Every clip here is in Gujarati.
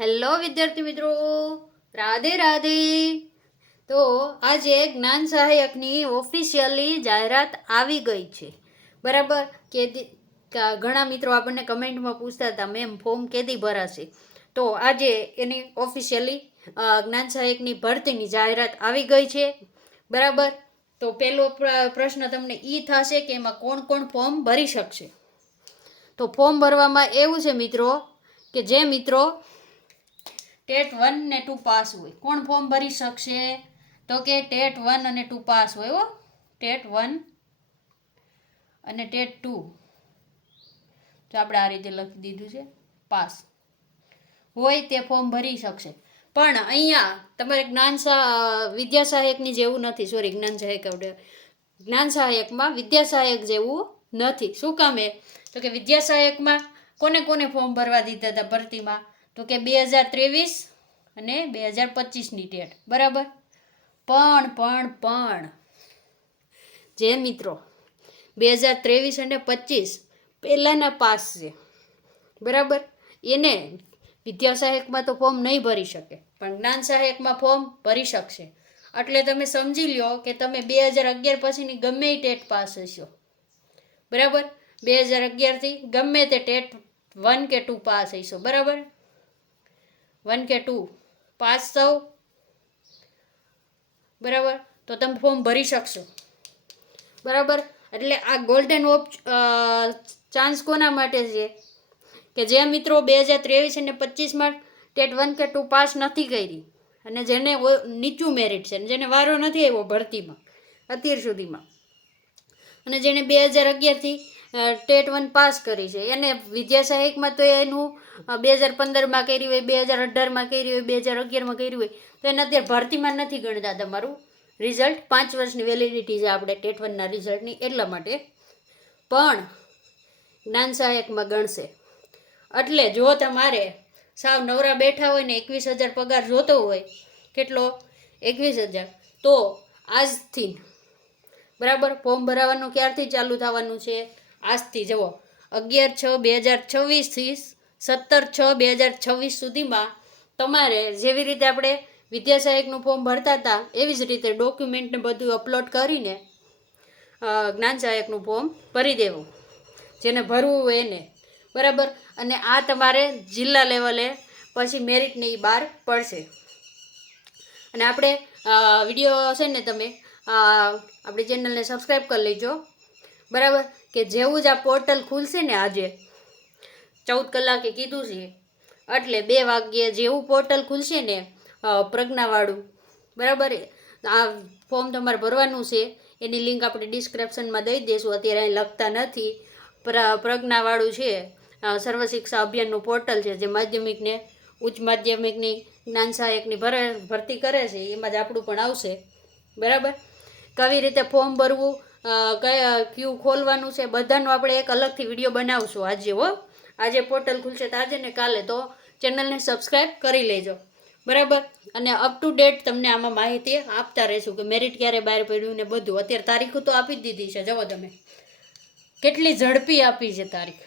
હેલો વિદ્યાર્થી મિત્રો, રાધે રાધે. તો આજે જ્ઞાન સહાયકની ઓફિશિયલી જાહેરાત આવી ગઈ છે. બરાબર કે ઘણા મિત્રો આપણને કમેન્ટમાં પૂછતા હતા મેમ ફોર્મ કેદી ભરાશે. તો આજે એની ઓફિશિયલી જ્ઞાન સહાયકની ભરતીની જાહેરાત આવી ગઈ છે. બરાબર, તો પહેલો પ્રશ્ન તમને એ થશે કે એમાં કોણ કોણ ફોર્મ ભરી શકશે. તો ફોર્મ ભરવામાં એવું છે મિત્રો કે જે મિત્રો ટેટ 1 ને 2 પાસ હોય. કોણ ફોર્મ ભરી શકશે? તો કે ટેટ 1 અને 2 પાસ હોય. હો, ટેટ 1 અને ટેટ 2, તો આપણે આ રીતે લખી દીધું છે, પાસ હોય તે ફોર્મ ભરી શકશે. પણ અહીંયા તમારે વિદ્યા સહાયકની જેવું નથી. સોરી, જ્ઞાન સહાયકમાં વિદ્યા સહાયક જેવું નથી. શું કામે? તો કે વિદ્યા સહાયકમાં કોને કોને ફોર્મ ભરવા દીધા હતા ભરતીમાં? તો કે 2023 અને 2025ની ટેટ. બરાબર, પણ જે મિત્રો 2023 અને 25 પહેલાંના પાસ છે, બરાબર, એને વિદ્યા સહાયકમાં તો ફોર્મ નહીં ભરી શકે, પણ જ્ઞાન સહાયકમાં ફોર્મ ભરી શકશે. એટલે તમે સમજી લો કે તમે 2011 પછીની ગમે એ ટેટ પાસ હશો. બરાબર, 2011થી ગમે તે ટેટ 1 કે 2 પાસ હશો. બરાબર, 1 કે 2 પાસ થો, બરાબર, તો તમે ફોર્મ ભરી શકશો. બરાબર, એટલે આ ગોલ્ડન ચાન્સ કોના માટે છે? કે જે મિત્રો 2023 અને 25માં ટેટ 1 કે 2 પાસ નથી કરી અને જેને નીચું મેરિટ છે, જેને વારો નથી આવ્યો ભરતીમાં અત્યાર સુધીમાં, અને જેને 2011થી ટેટ 1 પાસ કરી છે, એને વિદ્યા સહાયકમાં તો એનું 2015માં કર્યું હોય, 2018માં કર્યું હોય, 2011માં કર્યું હોય, તો એને અત્યારે ભરતીમાં નથી ગણતા. તમારું રિઝલ્ટ 5 વર્ષની વેલિડિટી છે આપણે ટેટ 1ના રિઝલ્ટની, એટલા માટે. પણ જ્ઞાન સહાયકમાં ગણશે. એટલે જો તમારે સાવ નવરા બેઠા હોય ને 21,000 પગાર જોતો હોય, કેટલો? 21,000, તો આજથી, બરાબર, ફોર્મ ભરાવાનું ક્યારથી ચાલુ થવાનું છે? આજથી. જુઓ, 11/6/2026 થી 17/6/2026 સુધીમાં તમારે જેવી રીતે આપણે વિદ્યા સહાયકનું ફોર્મ ભરતા હતા એવી જ રીતે ડોક્યુમેન્ટને બધું અપલોડ કરીને જ્ઞાન સહાયકનું ફોર્મ ભરી દેવું, જેને ભરવું હોય એને. બરાબર, અને આ તમારે જિલ્લા લેવલે પછી મેરિટને એ બહાર પડશે. અને આપણે વિડીયો છે ને, તમે આપણી ચેનલને સબસ્ક્રાઈબ કરી લેજો. બરાબર, કે જેવું જ આ પોર્ટલ ખુલશે ને, આજે 14 કલાકે કીધું છે, એટલે 2 વાગ્યે જેવું પોર્ટલ ખુલશે ને પ્રજ્ઞાવાળું, બરાબર, આ ફોર્મ તમારે ભરવાનું છે, એની લિંક આપણે ડિસ્ક્રિપ્શનમાં દઈ દઈશું. અત્યારે અહીં લખતા નથી. પ્રજ્ઞાવાળું છે, સર્વ શિક્ષા અભિયાનનું પોર્ટલ છે, જે માધ્યમિકને ઉચ્ચ માધ્યમિકની જ્ઞાન સહાયકની ભરતી કરે છે, એમાં જ આપણું પણ આવશે. બરાબર, કઈ રીતે ફોર્મ ભરવું, ક્યુ ખોલવાનું છે, બધાનું આપણે એક અલગથી વિડીયો બનાવશું આજે. હો, આજે પોર્ટલ ખુલશે તો આજે ને કાલે, તો ચેનલને સબસ્ક્રાઈબ કરી લેજો. બરાબર, અને અપ ટુ ડેટ તમને આમાં માહિતી આપતા રહીશું કે મેરિટ ક્યારે બહાર પડ્યું ને બધું. અત્યારે તારીખો તો આપી જ દીધી છે. જુઓ તમે કેટલી ઝડપી આપી છે તારીખ.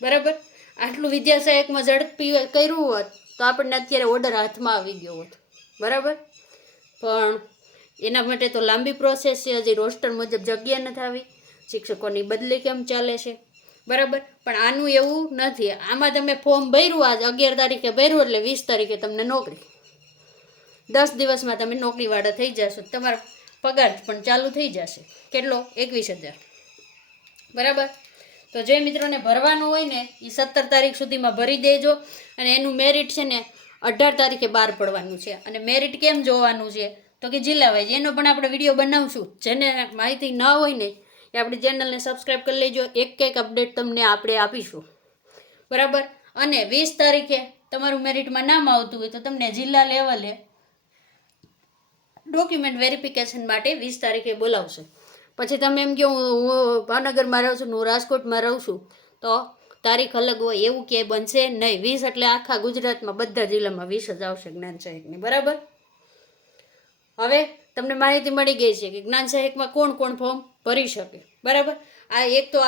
બરાબર, આટલું વિદ્યા સહાયકમાં ઝડપી કર્યું હોત તો આપણને અત્યારે ઓર્ડર હાથમાં આવી ગયો હોત. બરાબર, પણ એના માટે તો લાંબી પ્રોસેસ છે. હજી રોસ્ટર મુજબ જગ્યા નથી આવી, શિક્ષકોની બદલી કેમ ચાલે છે. બરાબર, પણ આનું એવું નથી. આમાં તમે ફોર્મ ભર્યું, આજ 11 તારીખે ભર્યું, એટલે 20 તારીખે તમને નોકરી. 10 દિવસમાં તમે નોકરીવાળા થઈ જશો. તમારો પગાર પણ ચાલુ થઈ જશે. કેટલો? 21,000. બરાબર, તો જે મિત્રોને ભરવાનું હોય ને એ 17 તારીખ સુધીમાં ભરી દેજો. અને એનું મેરિટ છે ને 18 તારીખે બહાર પડવાનું છે. અને મેરિટ કેમ જોવાનું છે? તો કે જિલ્લા વાઇઝ. એનો પણ આપણે વિડીયો બનાવશું. જેને માહિતી ન હોય ને એ આપણી ચેનલને સબસ્ક્રાઈબ કરી લેજો. એક અપડેટ તમને આપણે આપીશું. બરાબર, અને 20 તારીખે તમારું મેરિટમાં નામ આવતું હોય તો તમને જિલ્લા લેવલે ડોક્યુમેન્ટ વેરિફિકેશન માટે 20 તારીખે બોલાવશે. પછી તમે એમ કહો હું ભાવનગરમાં રહું છું, હું રાજકોટમાં રહું છું, તો તારીખ અલગ હોય એવું ક્યાંય બનશે નહીં. 20 એટલે આખા ગુજરાતમાં બધા જિલ્લામાં 20 જ આવશે જ્ઞાન સહાયકની. બરાબર, હવે તમને માહિતી મળી ગઈ છે કે જ્ઞાન સહાયકમાં કોણ કોણ ફોર્મ ભરી શકે. બરાબર, આ એક તો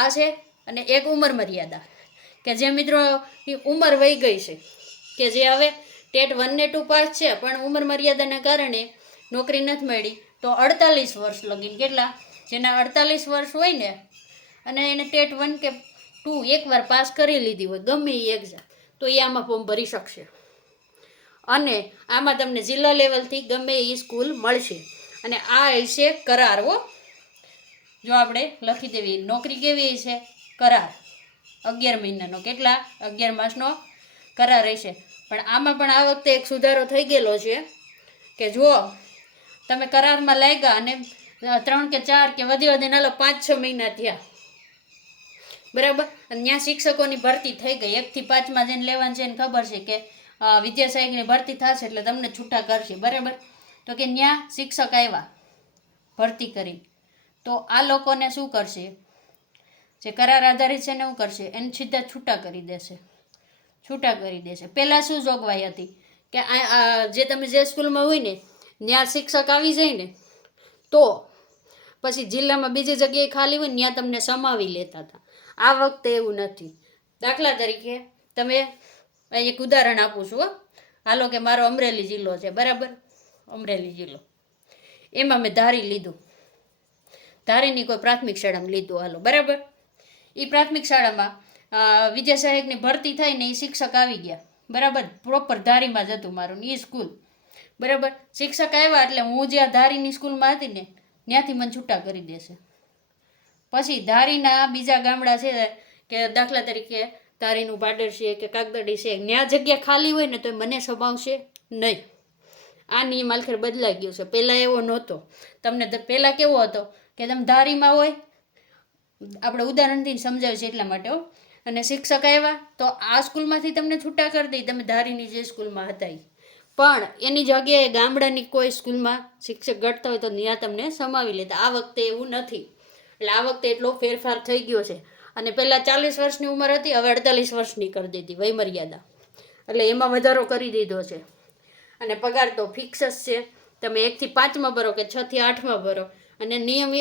આ છે, અને એક ઉંમર મર્યાદા, કે જે મિત્રોની ઉંમર વહી ગઈ છે, કે જે હવે ટેટ 1 ને 2 પાસ છે પણ ઉંમર મર્યાદાના કારણે નોકરી નથી મળી, તો 48 વર્ષ લગીન કેટલા, જેના 48 વર્ષ હોય ને અને એને ટેટ 1 કે 2 એકવાર પાસ કરી લીધી હોય ગમે એ એક્ઝામ, તો એ આમાં ફોર્મ ભરી શકશે. અને આમાં તમને જિલ્લા લેવલથી ગમે એ સ્કૂલ મળશે. અને આ હશે કરાર હો. જો આપણે લખી દેવી નોકરી કેવી છે, કરાર 11 મહિનાનો, કેટલા 11 માસનો કરાર રહેશે. પણ આમાં પણ આ વખતે એક સુધારો થઈ ગયેલો છે કે જો તમે કરારમાં લાગ્યા અને 3 કે 4 કે વધી નાલો 5-6 મહિના થયા, બરાબર, અને ત્યાં શિક્ષકોની ભરતી થઈ ગઈ, 1 થી 5માં જેને લેવાનું છે એને ખબર છે કે વિદ્યા સહાયકની ભરતી થશે એટલે તમને છૂટા કરશે, બરાબર. તો કે ત્યાં શિક્ષક આવ્યા ભરતી કરી, તો આ લોકોને શું કરશે, જે કરાર આધારિત છે ને શું કરશે, એને સીધા છૂટા કરી દેશે. પહેલાં શું જોગવાઈ હતી કે જે તમે જે સ્કૂલમાં હોય ને ત્યાં શિક્ષક આવી જાય ને તો પછી જિલ્લામાં બીજી જગ્યાએ ખાલી હોય ને ત્યાં તમને સમાવી લેતા હતા. આ વખતે એવું નથી. દાખલા તરીકે તમે એક ઉદાહરણ આપું છું, હાલો કે મારો અમરેલી જિલ્લો છે, બરાબર, અમરેલી જિલ્લો, એમાં મેં ધારી લીધું, ધારીની કોઈ પ્રાથમિક શાળામાં લીધું, હાલો, બરાબર. એ પ્રાથમિક શાળામાં વિદ્યા સહાયકની ભરતી થઈને એ શિક્ષક આવી ગયા, બરાબર, પ્રોપર ધારીમાં જ હતું મારું એ સ્કૂલ, બરાબર. શિક્ષક આવ્યા એટલે હું જ્યાં ધારીની સ્કૂલમાં હતી ને ત્યાંથી મને છૂટા કરી દેશે. પછી ધારીના બીજા ગામડા છે કે દાખલા તરીકે ધારીનું ભાડર છે કે કાગદડી છે, ત્યાં જગ્યા ખાલી હોય ને તો મને સમાવશે નહીં. આ નિયમ આખરે બદલાઈ ગયો છે, પહેલાં એવો નહોતો. તમને પહેલાં કેવો હતો કે તમે ધારીમાં હોય, આપણે ઉદાહરણથી સમજાવ્યું છે એટલા માટે હો, અને શિક્ષક આવ્યા તો આ સ્કૂલમાંથી તમને છૂટા કરી દઈ, તમે ધારીની જે સ્કૂલમાં હતા એ, પણ એની જગ્યાએ ગામડાની કોઈ સ્કૂલમાં શિક્ષક ઘટતા હોય તો ત્યાં તમને સમાવી લેતા. આ વખતે એવું નથી, એટલે આ વખતે એટલો ફેરફાર થઈ ગયો છે. અને પહેલાં 40 વર્ષની ઉંમર હતી, હવે 48 વર્ષની કરી દીધી વયમર્યાદા, એટલે એમાં વધારો કરી દીધો છે. અને પગાર તો ફિક્સ જ છે, તમે 1 થી 5માં ભરો કે 6 થી 8માં ભરો. અને નિયમ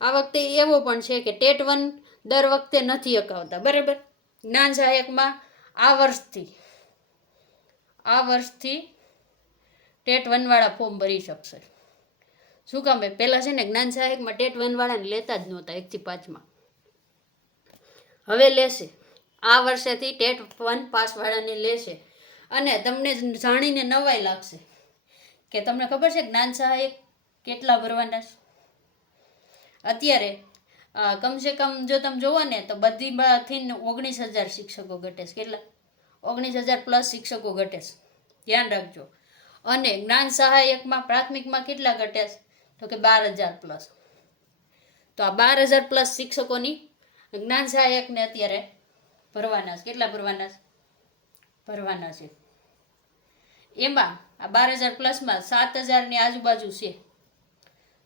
આ વખતે એવો પણ છે કે ટેટ 1 દર વખતે નથી અકાવતા, બરાબર. જ્ઞાન સહાયકમાં આ વર્ષથી ટેટ 1 વાળા ફોર્મ ભરી શકશે. શું કામ? પહેલાં છે ને જ્ઞાન સહાયકમાં ટેટ 1 વાળાને લેતા જ નહોતા 1 થી 5માં, હવે લેશે. આ વર્ષેથી ટેટ 1 પાસ વાળાને લેશે. અને તમને જાણીને નવાઈ લાગશે કે તમને ખબર છે જ્ઞાન સહાયક કેટલા ભરવાના છે અત્યારે? કમસે કમ જો તમે જોવો ને તો બધીમાંથી 19,000 શિક્ષકો ઘટે છે. કેટલા? 19,000 પ્લસ શિક્ષકો ઘટે છે, ધ્યાન રાખજો. અને જ્ઞાન સહાયકમાં પ્રાથમિકમાં કેટલા ઘટે છે? તો કે 12,000 પ્લસ. તો આ 12,000 પ્લસ શિક્ષકોની જ્ઞાન સહાયકને અત્યારે ભરવાના છે. કેટલા ભરવાના છે? એમાં આ 12,000 પ્લસમાં 7,000ની આજુબાજુ છે,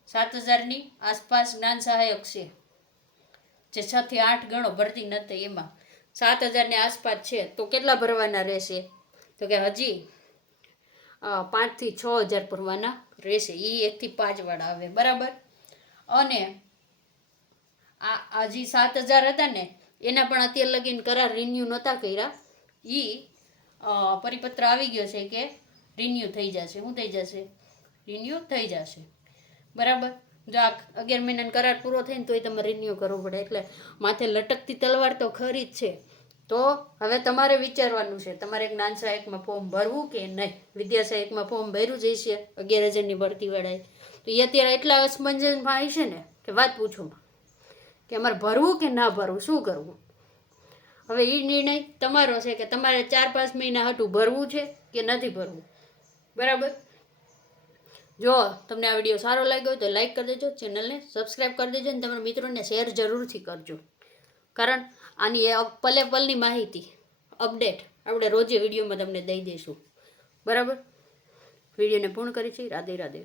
7,000ની આસપાસ જ્ઞાન સહાયક છે, જે 6 થી 8 ગણો ભરતી નથી, એમાં 7,000ની આસપાસ છે. તો કેટલા ભરવાના રહેશે? તો કે હજી 5 થી 6,000 ભરવાના રહેશે. એ 1 થી 5 વાળા આવે, બરાબર. અને આ હજી 7,000 હતા ને એના પણ અત્યારે લગીને કરાર રિન્યુ નહોતા કર્યા. એ પરિપત્ર આવી ગયો છે કે રિન્યુ થઈ જશે. શું થઈ જશે? રિન્યુ થઈ જશે, બરાબર. જો આ 11 મહિનાનો કરાર પૂરો થઈને તોય તમારે રિન્યુ કરવો પડે, એટલે માથે લટકતી તલવાર તો ખરી જ છે. તો હવે તમારે વિચારવાનું છે તમારે જ્ઞાન સહાયકમાં ફોર્મ ભરવું કે નહીં. વિદ્યા સહાયકમાં ફોર્મ ભર્યું જ છે 11,000ની ભરતી વાળાએ, તો એ અત્યારે એટલા અસમંજસમાં આવી છે ને કે વાત પૂછો કે અમારે ભરવું કે ના ભરવું, શું કરવું. હવે એ નિર્ણય તમારો છે કે તમારે 4-5 મહિના હાટું ભરવું છે કે નથી ભરવું, બરાબર. જો તમને આ વિડીયો સારો લાગ્યો હોય તો લાઈક કરી દેજો, ચેનલને સબસ્ક્રાઈબ કરી દેજો અને તમારા મિત્રોને શેર જરૂરથી કરજો. કારણ આની પલે પલની માહિતી અપડેટ આપણે રોજે વિડીયોમાં તમને દઈ દઈશું, બરાબર. વિડીયોને પૂર્ણ કરી છે. રાધે રાધે.